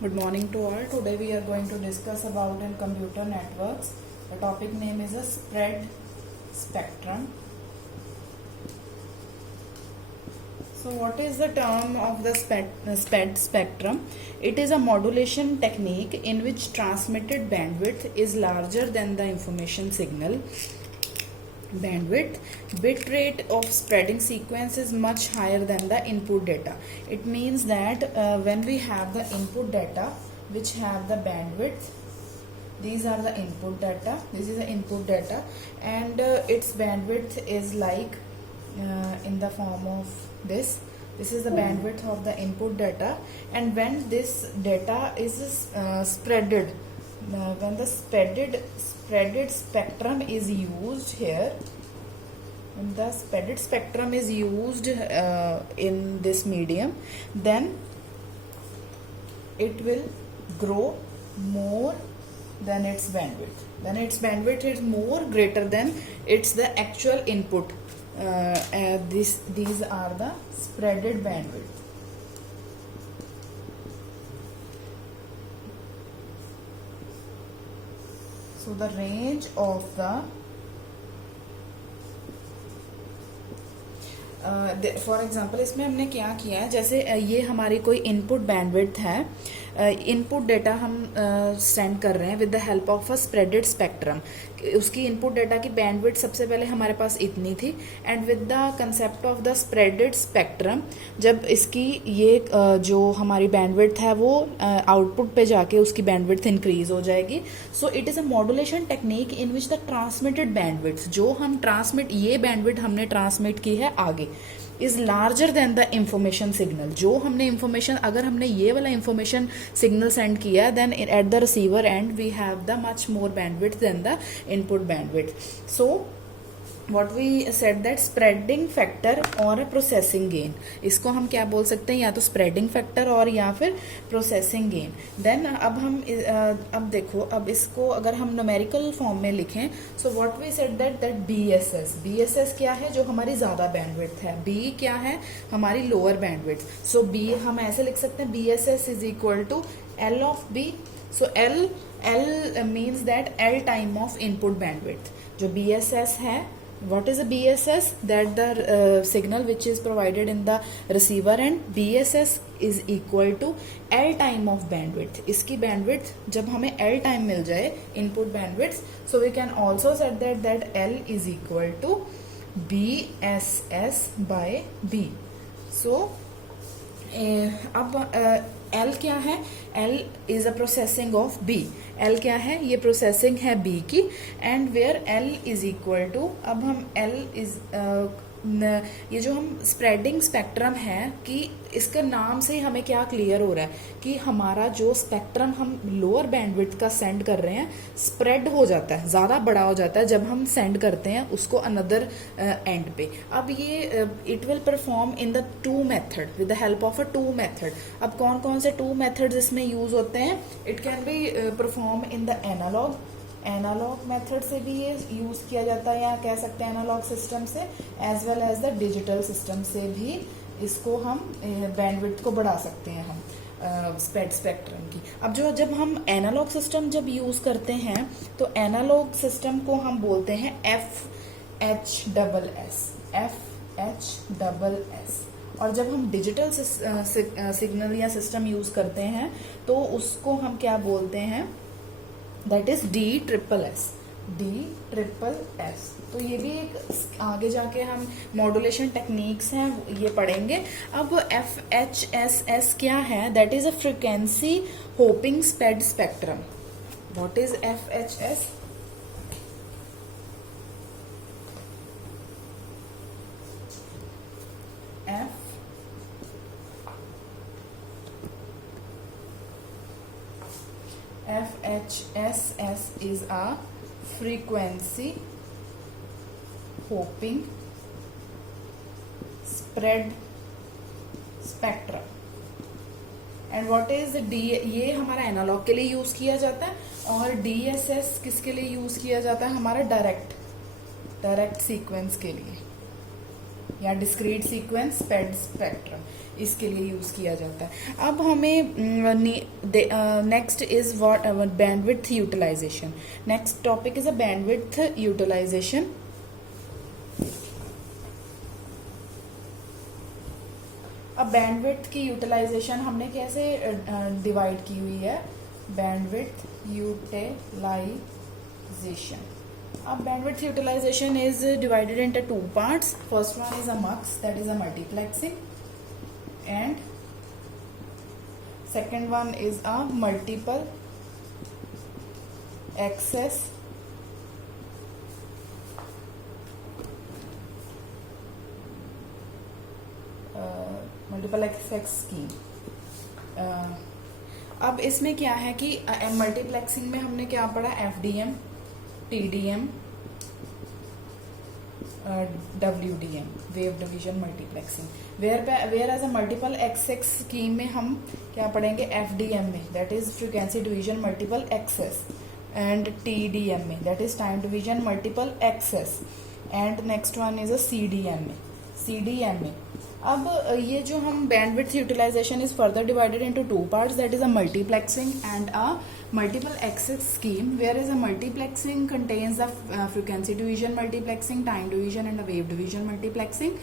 Good morning to all. Today we are going to discuss about in computer networks. The topic name is a spread spectrum. So what is the term of the spread spectrum? It is a modulation technique in which transmitted bandwidth is larger than the information signal bandwidth. Bit rate of spreading sequence is much higher than the input data. It means that when we have the input data which have the bandwidth, these are the input data, this is the input data, and its bandwidth is like in the form of this is the bandwidth of the input data. And when this data is spreaded, when the spreaded spectrum is used here, when the spreaded spectrum is used in this medium, then it will grow more than its bandwidth. Then its bandwidth is more greater than its the actual input. These are the spreaded bandwidth. So the range of the for example इसमें हमने क्या किया है, जैसे ये हमारी कोई input bandwidth है, इनपुट डेटा हम सेंड कर रहे हैं with the help of a spreaded spectrum. उसकी इनपुट डेटा की बैंडविड्थ सबसे पहले हमारे पास इतनी थी, and with the concept of the spreaded spectrum जब इसकी ये जो हमारी बैंडविड्थ है वो आउटपुट पे जाके उसकी बैंडविड्थ इंक्रीज हो जाएगी. So it is a modulation technique in which the transmitted bandwidth, जो हम ट्रांसमिट ये बैंडविड्थ हमने ट्रांसमिट की है आगे, is larger than the information signal. जो हमने इंफॉर्मेशन, अगर हमने ये वाला इंफॉर्मेशन सिग्नल सेंड किया, then at the receiver and we have the much more bandwidth than the input bandwidth. So what we said that spreading factor और processing gain, इसको हम क्या बोल सकते हैं, या तो spreading factor और या फिर processing gain. then अब हम अब देखो, अब इसको अगर हम numerical form में लिखें, so what we said that BSS क्या है, जो हमारी ज़्यादा bandwidth है, B क्या है, हमारी lower bandwidth. so B हम ऐसे लिख सकते हैं, BSS is equal to L of B. so L means that L time of input bandwidth. जो BSS है, what is a BSS? That the signal which is provided in the receiver end, BSS is equal to L time of bandwidth. इसकी bandwidth जब हमें L time मिल जाए, input bandwidth, so we can also say that L is equal to BSS by B. so अब L क्या है, L is a processing of B. L क्या है, ये प्रोसेसिंग है B की, and where L is equal to, अब हम L इज ये जो हम स्प्रेडिंग स्पेक्ट्रम है, कि इसका नाम से ही हमें क्या क्लियर हो रहा है कि हमारा जो स्पेक्ट्रम हम लोअर बैंडविड्थ का सेंड कर रहे हैं स्प्रेड हो जाता है, ज़्यादा बड़ा हो जाता है जब हम सेंड करते हैं उसको अनदर एंड पे. अब ये it will perform in the two method, with the help of a two method. अब कौन कौन से टू मेथड्स इसमें यूज होते हैं? It can be perform in the analogue method से भी ये यूज किया जाता है, या कह सकते हैं एनालॉग सिस्टम से, as well as the digital system से भी इसको हम बैंडविड्थ को बढ़ा सकते हैं हम स्पेक्ट्रम की. अब जब हम एनालॉग सिस्टम जब यूज करते हैं, तो एनालॉग सिस्टम को हम बोलते हैं FHSS. और जब हम डिजिटल सिग्नल या सिस्टम यूज करते हैं तो उसको हम क्या बोलते हैं, दैट इज DSSS. तो ये भी एक आगे जाके हम मॉड्यूलेशन टेक्निक्स हैं ये पढ़ेंगे. अब FHSS क्या है? That is a frequency hopping spread spectrum. What is FHS? FHSS is a frequency hopping spread spectrum. And what is D? ये हमारा एनालॉग के लिए यूज किया जाता है, और DSS किसके लिए यूज किया जाता है? हमारा डायरेक्ट सीक्वेंस के लिए, या डिस्क्रीट सीक्वेंस स्प्रेड स्पेक्ट्रम. इसके लिए यूज किया जाता है। अब हमें next is what bandwidth utilization. Next topic is a bandwidth utilization. अब बैंडविड्थ की यूटिलाइजेशन हमने कैसे डिवाइड की हुई है, बैंडविड्थ यूटिलाइजेशन। अब bandwidth utilization is divided into two parts. First one is a mux, that is a multiplexing, and second one is a multiple access scheme. अब इसमें क्या है कि मल्टीप्लेक्सिंग में हमने क्या पढ़ा, FDM, TDM, WDM, wave division multiplexing. Whereas a multiple access scheme में हम क्या पढ़ेंगे, FDM में that is frequency division multiple access, and TDM में that is time division multiple access, and next one is a CDM में। अब ये जो हम bandwidth utilization is further divided into two parts, that is a multiplexing and a multiple access scheme, whereas a multiplexing contains the frequency division multiplexing, time division, and a wave division multiplexing.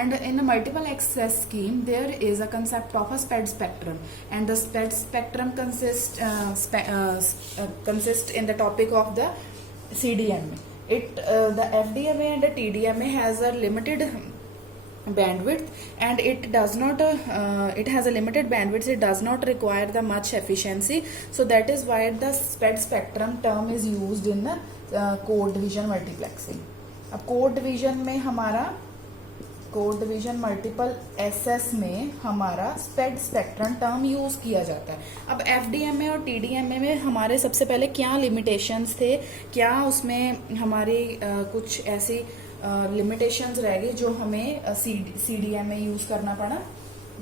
And in a multiple access scheme there is a concept of a spread spectrum, and the spread spectrum consists in the topic of the CDMA. The FDMA and the TDMA has a limited bandwidth, and it does not it has a limited bandwidth, it does not require the much efficiency, so that is why the spread spectrum term is used in the code division multiplexing. अब code division में हमारा code division multiple SS में हमारा spread spectrum term use किया जाता है। अब FDMA और टीडीएमए में हमारे सबसे पहले क्या लिमिटेशंस थे, क्या उसमें हमारी कुछ ऐसी लिमिटेशंस रह गई जो हमें सीडीएम में यूज करना पड़ा।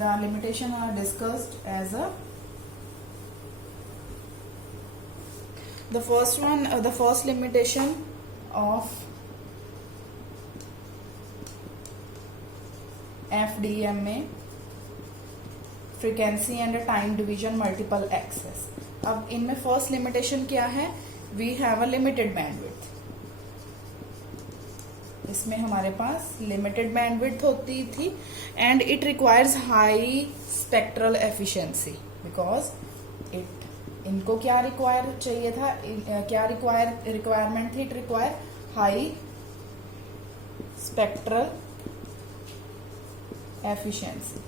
The limitation are discussed as a the first limitation of FDM में frequency and time division multiple access. अब इनमें फर्स्ट लिमिटेशन क्या है, we have a limited bandwidth. इसमें हमारे पास लिमिटेड बैंडविड्थ होती थी, and it requires high spectral efficiency, because इनको क्या रिक्वायर चाहिए था, क्या रिक्वायरमेंट थी, it require high spectral efficiency.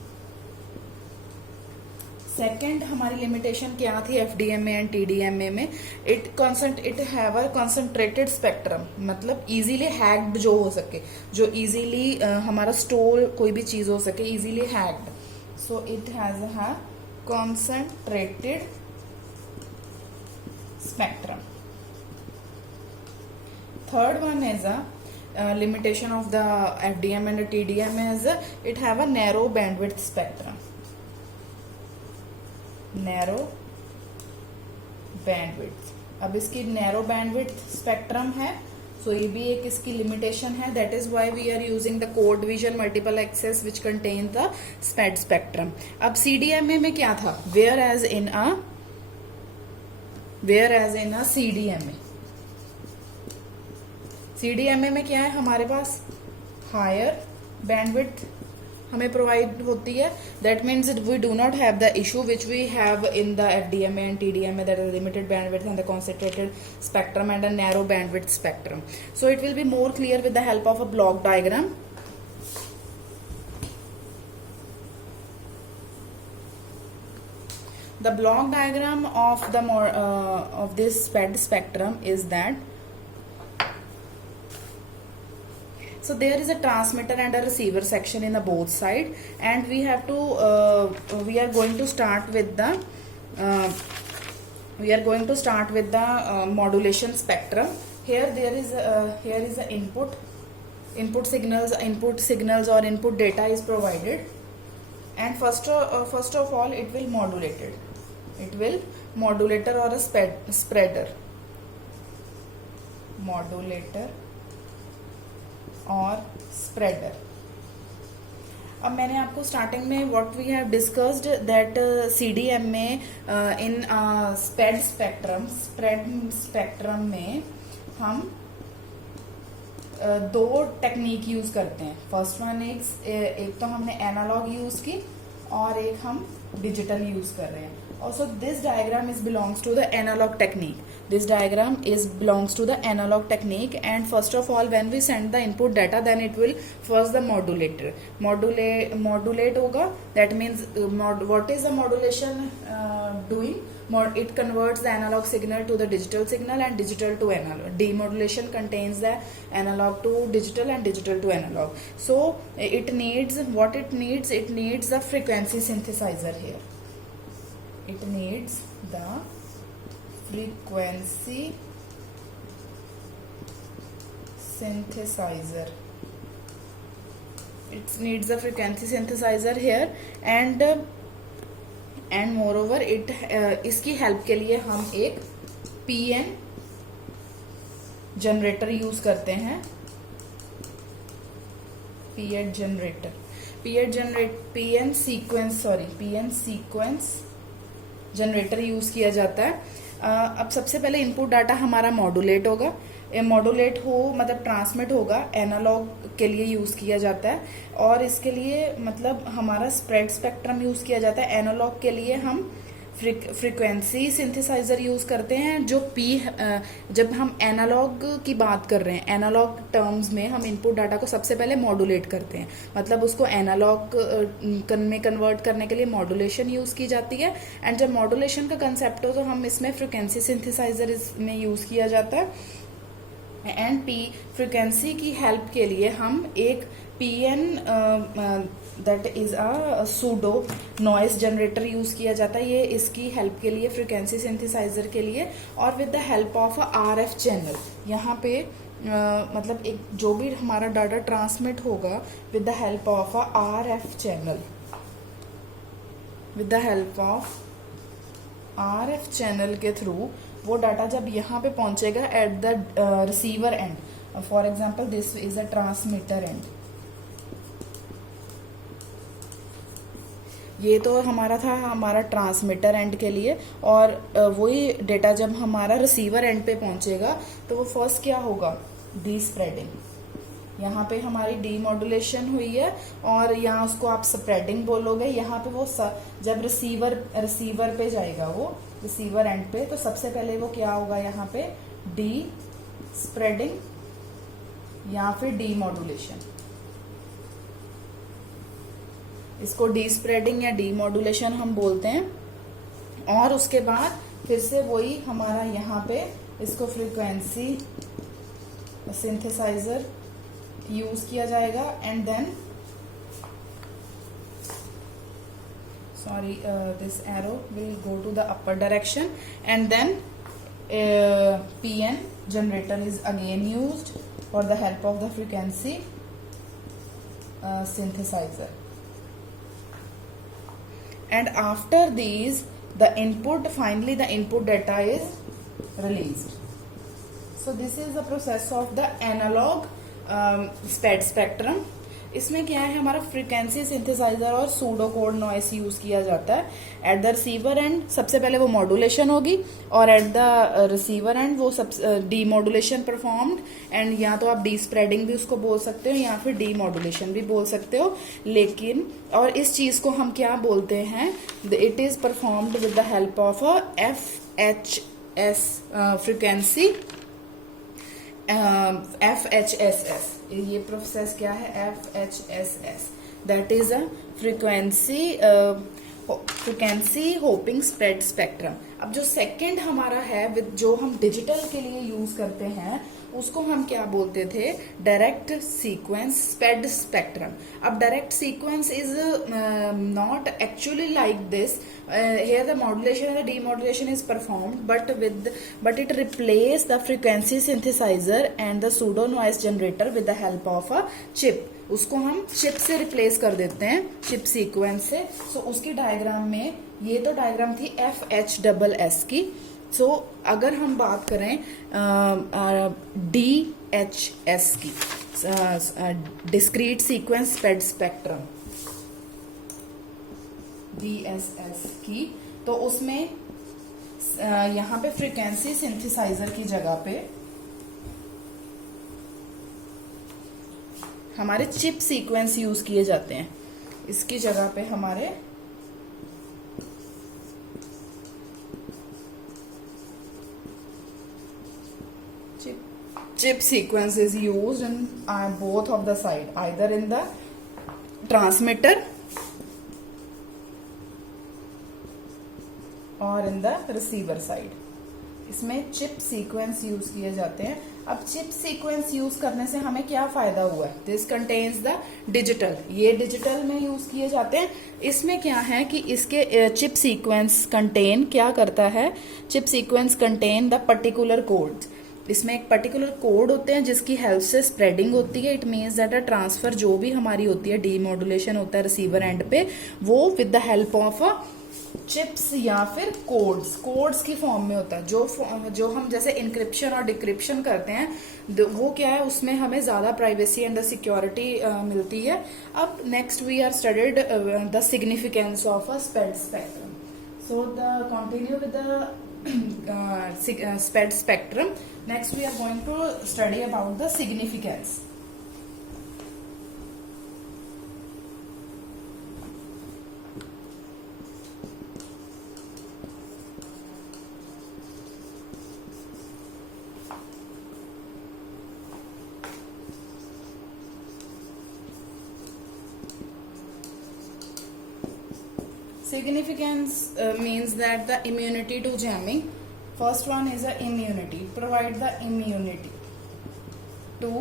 Second हमारी लिमिटेशन क्या थी एफडीएमए एंड टीडीएमए में, it have a concentrated spectrum, मतलब इजीली हैक्ड जो हो सके, जो इजीली हमारा स्टोर कोई भी चीज हो सके, easily hacked, so it has a concentrated spectrum. Third one is a limitation of the FDM and the TDM is it have a narrow bandwidth spectrum. Narrow bandwidth, अब इसकी narrow bandwidth spectrum है, so ये भी एक इसकी limitation है, that is why we are using the code division multiple access which contain the spread spectrum. अब CDMA में क्या था, whereas in a CDMA में क्या है, हमारे पास हायर बैंडविड्थ हमें प्रोवाइड होती है, that means we do not have the issue which we have in the FDMA and TDMA, that is limited bandwidth and the concentrated spectrum and a narrow bandwidth spectrum. So it will be more clear with the help of a block diagram. The block diagram of this spread spectrum is that, so there is a transmitter and a receiver section in the both side, and we have to we are going to start with the modulation spectrum. Here is the input signals or input data is provided, and first of all it will modulator or a spreader, modulator or spreader. अब मैंने आपको starting में what we have discussed that CDM में in spread spectrum में हम दो technique use करते हैं. फर्स्ट वन एक तो हमने एनालॉग यूज की और एक हम डिजिटल यूज कर रहे हैं. Also this diagram is belongs to the analog technique. This diagram is belongs to the analog technique, and first of all when we send the input data then it will first the modulate होगा. That means what is the modulation doing? It converts the analog signal to the digital signal and digital to analog. Demodulation contains the analog to digital and digital to analog. So it needs what it needs. It needs the frequency synthesizer here. It needs the frequency synthesizer. It needs the frequency synthesizer here, and moreover it इसकी help के लिए हम एक PN generator use करते हैं. PN sequence generator use किया जाता है. अब सबसे पहले इनपुट डाटा हमारा मॉड्यूलेट होगा. मॉड्यूलेट हो मतलब ट्रांसमिट होगा, एनालॉग के लिए यूज किया जाता है. और इसके लिए मतलब हमारा स्प्रेड स्पेक्ट्रम यूज किया जाता है. एनालॉग के लिए हम फ्रीक्वेंसी सिंथेसाइजर यूज करते हैं. जो जब हम एनालॉग की बात कर रहे हैं, एनालॉग टर्म्स में हम इनपुट डाटा को सबसे पहले मॉड्यूलेट करते हैं. मतलब उसको एनालॉग में कन्वर्ट करने के लिए मॉड्यूलेशन यूज की जाती है. एंड जब मॉड्यूलेशन का कंसेप्ट हो तो हम इसमें फ्रीक्वेंसी सिंथेसाइजर इसमें यूज किया जाता है. एंड फ्रीक्वेंसी की हेल्प के लिए हम एक PN that is a pseudo noise generator use किया जाता है. ये इसकी हेल्प के लिए फ्रीक्वेंसी सिंथेसाइजर के लिए. और with the help of RF channel यहाँ पे मतलब एक जो भी हमारा डाटा ट्रांसमिट होगा with the help of RF channel. With the help of RF channel के थ्रू वो डाटा जब यहाँ पे पहुंचेगा eight the receiver and. For example this is a transmitter and. ये तो हमारा था हमारा ट्रांसमीटर एंड के लिए. और वही डेटा जब हमारा रिसीवर एंड पे पहुंचेगा तो वो फर्स्ट क्या होगा, डी स्प्रेडिंग. यहाँ पे हमारी डीमॉड्यूलेशन हुई है और यहाँ उसको आप स्प्रेडिंग बोलोगे. यहाँ पे वो जब रिसीवर पे जाएगा, वो रिसीवर एंड पे, तो सबसे पहले वो क्या होगा, यहाँ पे डी स्प्रेडिंग या फिर डीमॉड्यूलेशन. इसको डी स्प्रेडिंग या डीमॉड्यूलेशन हम बोलते हैं. और उसके बाद फिर से वही हमारा यहाँ पे इसको फ्रीक्वेंसी सिंथेसाइजर यूज किया जाएगा. And then this arrow will go to the upper direction, and then PN generator is again used for the help of the frequency synthesizer. And after these finally the input data is released. So this is the process of the analog spectrum. इसमें क्या है, हमारा frequency synthesiser और pseudo code noise use किया जाता है. Eight the receiver and सबसे पहले वो मॉड्यूलेशन होगी और एट द रिसीवर एंड वो सब डीमॉड्यूलेशन परफॉर्म्ड. एंड या तो आप डी स्प्रेडिंग भी उसको बोल सकते हो या फिर डीमॉड्यूलेशन भी बोल सकते हो. लेकिन और इस चीज को हम क्या बोलते हैं, it is performed with the help of FHS frequency FHSS. ये प्रोसेस क्या है, FHSS, that is a frequency hopping spread spectrum. अब जो सेकंड हमारा है विद जो हम डिजिटल के लिए यूज करते हैं उसको हम क्या बोलते थे, डायरेक्ट सीक्वेंस स्प्रेड स्पेक्ट्रम. अब direct sequence is not actually like this. Here the modulation and the demodulation is performed, but it replaces the frequency synthesizer and the pseudo noise generator with the help of a chip. उसको हम chip से replace कर देते हैं, chip sequence से. सो उसकी diagram में, ये तो डायग्राम थी FHSS की. सो अगर हम बात करें DHS की, discrete sequence spread spectrum, DSS की, तो उसमें यहाँ पे फ्रीक्वेंसी सिंथेसाइजर की जगह पे हमारे चिप सीक्वेंस यूज किए जाते हैं। इसकी जगह पे हमारे chip sequence is used in both of the side, either in the transmitter और इन द रिसीवर साइड। इसमें चिप सीक्वेंस यूज किए जाते हैं। अब चिप सीक्वेंस यूज करने से हमें क्या फायदा हुआ है? दिस कंटेन्स द डिजिटल, ये डिजिटल में यूज किए जाते हैं। इसमें क्या है कि इसके चिप सीक्वेंस कंटेन क्या करता है? Chip sequence contain the particular code. इसमें एक पर्टिकुलर कोड होते हैं जिसकी हेल्प से स्प्रेडिंग होती है। It means that a transfer जो भी हमारी होती है, डीमोडुलेशन होता है रिसीवर एंड पे, वो with the help of a chips या फिर कोड्स की फॉर्म में होता है। जो हम जैसे इंक्रिप्शन और डिक्रिप्शन करते हैं वो क्या है, उसमें हमें ज्यादा प्राइवेसी एंड द सिक्योरिटी मिलती है। अब next we are studied the significance of a spectrum. So the continue with the spectrum. Next we are going to study about the significance. Significance means that the immunity to jamming. First one is a immunity. Provide the immunity to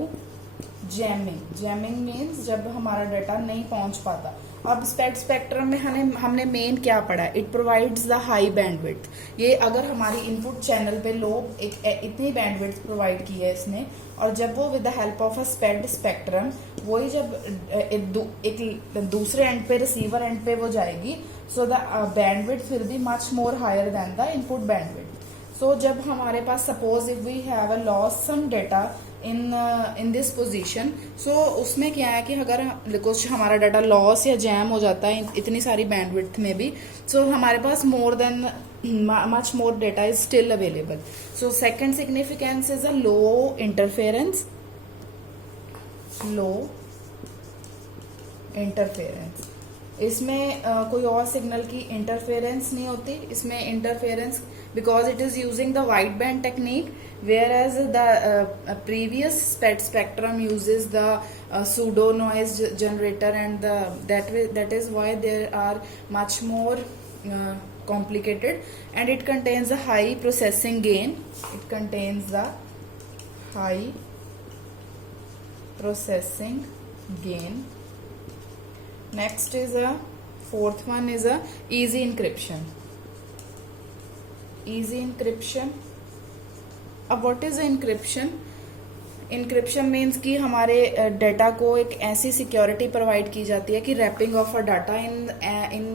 jamming. Jamming means जब हमारा data नहीं पहुंच पाता। अब spectrum में हमने main क्या पढ़ा है? It provides the high bandwidth. ये अगर हमारी इनपुट चैनल पे लो इतनी बैंडविड्थ प्रोवाइड की है इसने, और जब वो with the help of a spectrum वही जब एक दूसरे एंड पे, रिसीवर एंड पे वो जाएगी, so the bandwidth will be much more higher than the input bandwidth. So जब हमारे पास suppose if we have a loss some data in this position, so उसमें क्या है कि अगर कुछ हमारा डाटा लॉस या जैम हो जाता है इतनी सारी बैंडविड्थ में भी, सो हमारे पास more than much more data is still available. So second significance is a low interference. इसमें कोई और सिग्नल की इंटरफेरेंस नहीं होती। इसमें interference because it is using the wide band technique, whereas the previous spectrum uses the pseudo noise generator and that is why there are much more complicated, and it contains a high processing gain. It contains the high processing gain. Next is a fourth one is a easy encryption. Easy encryption. अब what is encryption? Encryption means कि हमारे data को एक ऐसी security provide की जाती है कि wrapping of a data in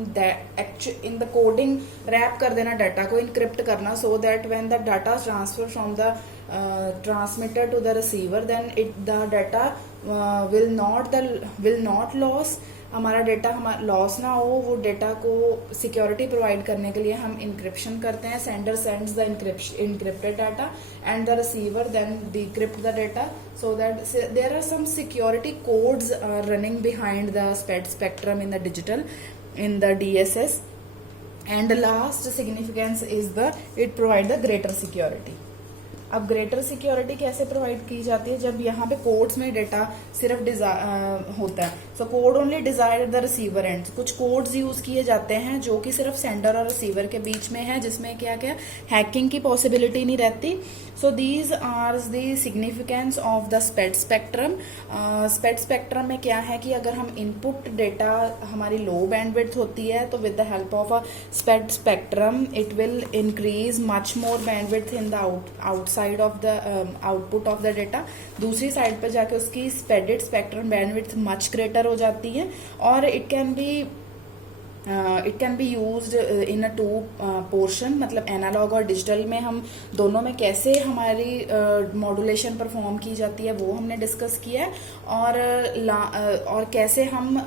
the coding, wrap कर देना डाटा को, इनक्रिप्ट करना, so that when the data transfer from the transmitter to the receiver, then the data will not loss. हमारा डाटा लॉस ना हो, वो डाटा को security provide करने के लिए हम इंक्रिप्शन करते हैं। Sender sends the encrypted data and the receiver then decrypt the data, so that there are some security codes running behind the spectrum in the digital, in the DSS. And the last significance is it provide the greater security. अब greater security कैसे provide की जाती है? जब यहाँ पे codes में data सिर्फ होता है, so code only desired the receiver and. कुछ कोड्स यूज किए जाते हैं जो कि सिर्फ सेंडर और रिसीवर के बीच में है, जिसमें क्या क्या हैकिंग की पॉसिबिलिटी नहीं रहती। So these are the significance of the spectrum. Spectrum में क्या है कि अगर हम इनपुट डेटा हमारी लो बैंडविड्थ होती है, तो with the help of a spectrum it will increase much more bandwidth in the outside of the output of the data. दूसरी साइड पर जाके उसकी spreaded spectrum bandwidth much greater हो जाती है, और it can B it can be used in a to portion, मतलब analogue और डिजिटल में हम दोनों में कैसे हमारी मॉड्यूलेशन परफॉर्म की जाती है वो हमने डिस्कस किया है, और कैसे हम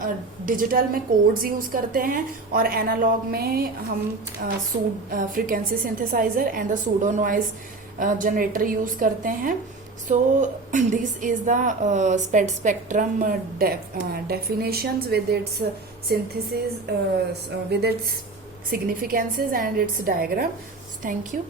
डिजिटल में कोड्स यूज करते हैं और एनालॉग में हम frequency synthesizer and the pseudo noise generator use करते हैं. So this is the SPED spectrum definitions with its synthesis, with its significances and its diagram. Thank you.